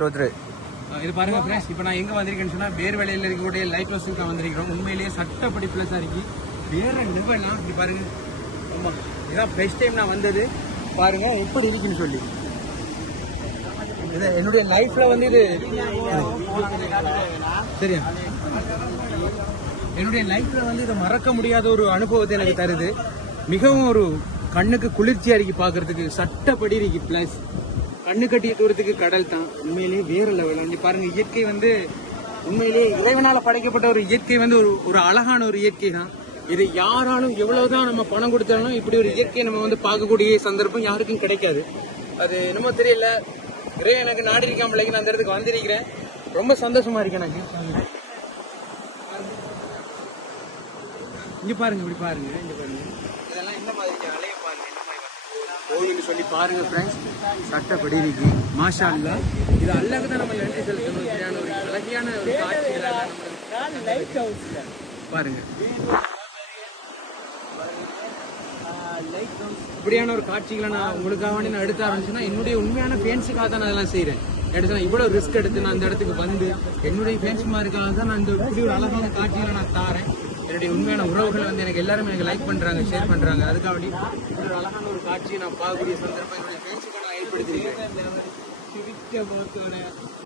Two three இது பாருங்க friends இப்போ நான் எங்கே வந்திருக்கேன்னு சொன்னா வேலையில் இருக்கக்கூடிய லைட் ஹவுஸுக்கு நான் வந்திருக்கிறோம். உண்மையிலேயே சட்டப்படி ப்ளஸ்ஸாக இருக்கு. வேற நிறுவனம் இப்படி பாருங்க. ஆமாம் இதான் ஃபர்ஸ்ட் டைம் நான் வந்தது. பாருங்க எப்படி இருக்குன்னு சொல்லி. இது என்னுடைய லைஃப்பில் வந்து இது சரியா? என்னுடைய லைஃப்பில் வந்து இதை மறக்க முடியாத ஒரு அனுபவத்தை எனக்கு தருது. மிகவும் ஒரு கண்ணுக்கு குளிர்ச்சியாக இருக்கு பார்க்குறதுக்கு சட்டப்படி இருக்கு பிளஸ் கண்ணு கட்டிய தூரத்துக்கு கடல் தான். உண்மையிலேயே வேற லெவல் நீ பாருங்க இயற்கை வந்து உண்மையிலேயே இறைவனால படைக்கப்பட்ட ஒரு இயற்கை வந்து ஒரு ஒரு அழகான ஒரு இயற்கை தான். இது யாராலும் எவ்வளவுதான் நம்ம பணம் கொடுத்தாலும் இப்படி ஒரு இயற்கையை நம்ம வந்து பார்க்கக்கூடிய சந்தர்ப்பம் யாருக்கும் கிடைக்காது. அது என்னமோ தெரியல. இறை எனக்கு நாடி இருக்காமலைக்கு நான் அந்த இடத்துக்கு வந்திருக்கிறேன். ரொம்ப சந்தோஷமா இருக்கேன் எனக்கு இங்க பாருங்க இப்படி பாருங்க இங்க பாருங்க. இதெல்லாம் என்ன மாதிரி அலைய பாருங்க என்ன மாதிரி கோயிலுக்கு சொல்லி பாருங்க ஃப்ரெண்ட்ஸ் சட்டப்படி இருக்கு மாஷா இல்ல இது அல்லாஹ் தான் நம்ம நன்றி செலுத்தணும் இப்படியான ஒரு அழகியான ஒரு காட்சிகள் பாருங்க. இப்படியான ஒரு காட்சிகளை நான் உங்களுக்காக வேண்டி நான் எடுக்க ஆரம்பிச்சுன்னா என்னுடைய உண்மையான ஃபேன்ஸுக்காக தான் நான் அதெல்லாம் செய்கிறேன் எடுத்து இவ்வளோ ரிஸ்க் எடுத்து நான் இந்த இடத்துக்கு வந்து என்னுடைய ஃபேன்ஸ்மாருக்காக தான் நான் இந்த இப்படி ஒரு அழகான காட்சிகளை நான் தாரேன். என்னுடைய உண்மையான உறவுகள் வந்து எனக்கு எல்லாருமே எனக்கு லைக் பண்றாங்க ஷேர் பண்றாங்க. அதுக்காக வேண்டி ஒரு அழகான ஒரு காட்சியை நான் பார்க்கக்கூடிய சந்தர்ப்பம் என்னுடைய ஃபேன்ஸுக்கு ஏற்படுத்தியிருக்கேன்.